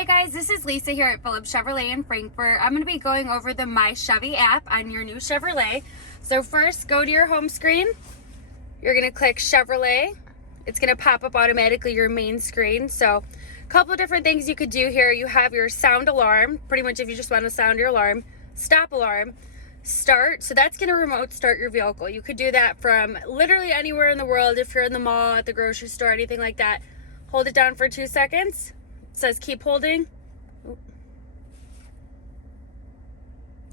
Hi guys, this is Lisa here at Phillips Chevrolet in Frankfort. I'm going to be going over the myChevy app on your new Chevrolet. So first, go to your home screen. You're going to click Chevrolet. It's going to pop up automatically your main screen. So a couple of different things you could do here. You have your sound alarm, pretty much if you just want to sound your alarm, stop alarm, start. So that's going to remote start your vehicle. You could do that from literally anywhere in the world. If you're in the mall, at the grocery store, anything like that, hold it down for 2 seconds. It says keep holding.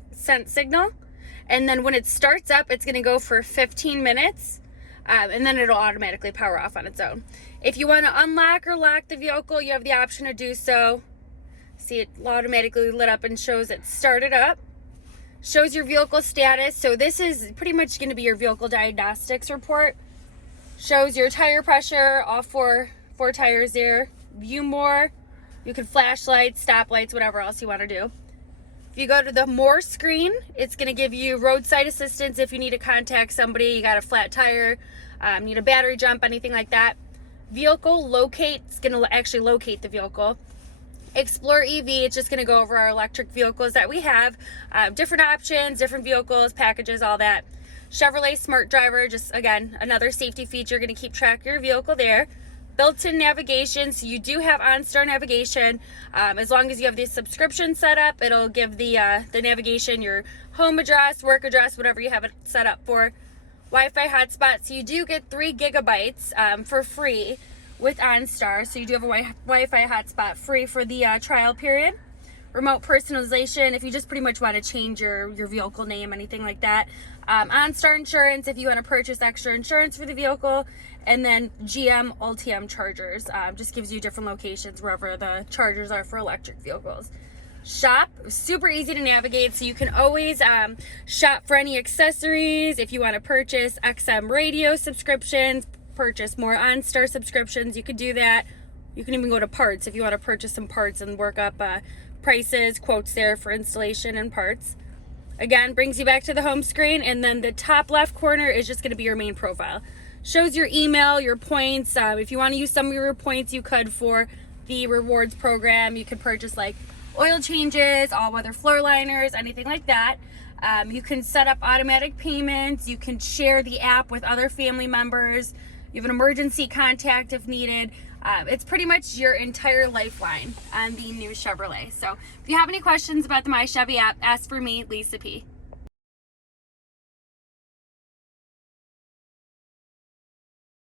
Sent signal. And then when it starts up, it's going to go for 15 minutes. And then it'll automatically power off on its own. If you want to unlock or lock the vehicle, you have the option to do so. See, it automatically lit up and shows it started up. Shows your vehicle status. So this is pretty much going to be your vehicle diagnostics report. Shows your tire pressure, all four tires there. View more. You can flashlights, stoplights, whatever else you want to do. If you go to the more screen, it's going to give you roadside assistance if you need to contact somebody, you got a flat tire, need a battery jump, anything like that. Vehicle locate, it's going to actually locate the vehicle. Explore EV, it's just going to go over our electric vehicles that we have, different options, different vehicles, packages, all that. Chevrolet Smart Driver, just again, another safety feature, going to keep track of your vehicle there. Built-in navigation, so you do have OnStar navigation. As long as you have the subscription set up, it'll give the navigation your home address, work address, whatever you have it set up for. Wi-Fi hotspot, so you do get 3 gigabytes for free with OnStar, so you do have a Wi-Fi hotspot free for the trial period. Remote personalization, if you just pretty much want to change your vehicle name, anything like that. OnStar insurance, if you want to purchase extra insurance for the vehicle. And then GM Ultium chargers, just gives you different locations wherever the chargers are for electric vehicles. Shop, super easy to navigate, so you can always shop for any accessories. If you want to purchase XM radio subscriptions, purchase more OnStar subscriptions, you could do that. You can even go to parts if you want to purchase some parts and work up prices, quotes there for installation and parts. Again, brings you back to the home screen, and then the top left corner is just going to be your main profile. Shows your email, your points. If you want to use some of your points, you could for the rewards program. You could purchase like oil changes, all-weather floor liners, anything like that. You can set up automatic payments. You can share the app with other family members. You have an emergency contact if needed. It's pretty much your entire lifeline on the new Chevrolet. So if you have any questions about the myChevy app, ask for me, Lisa P.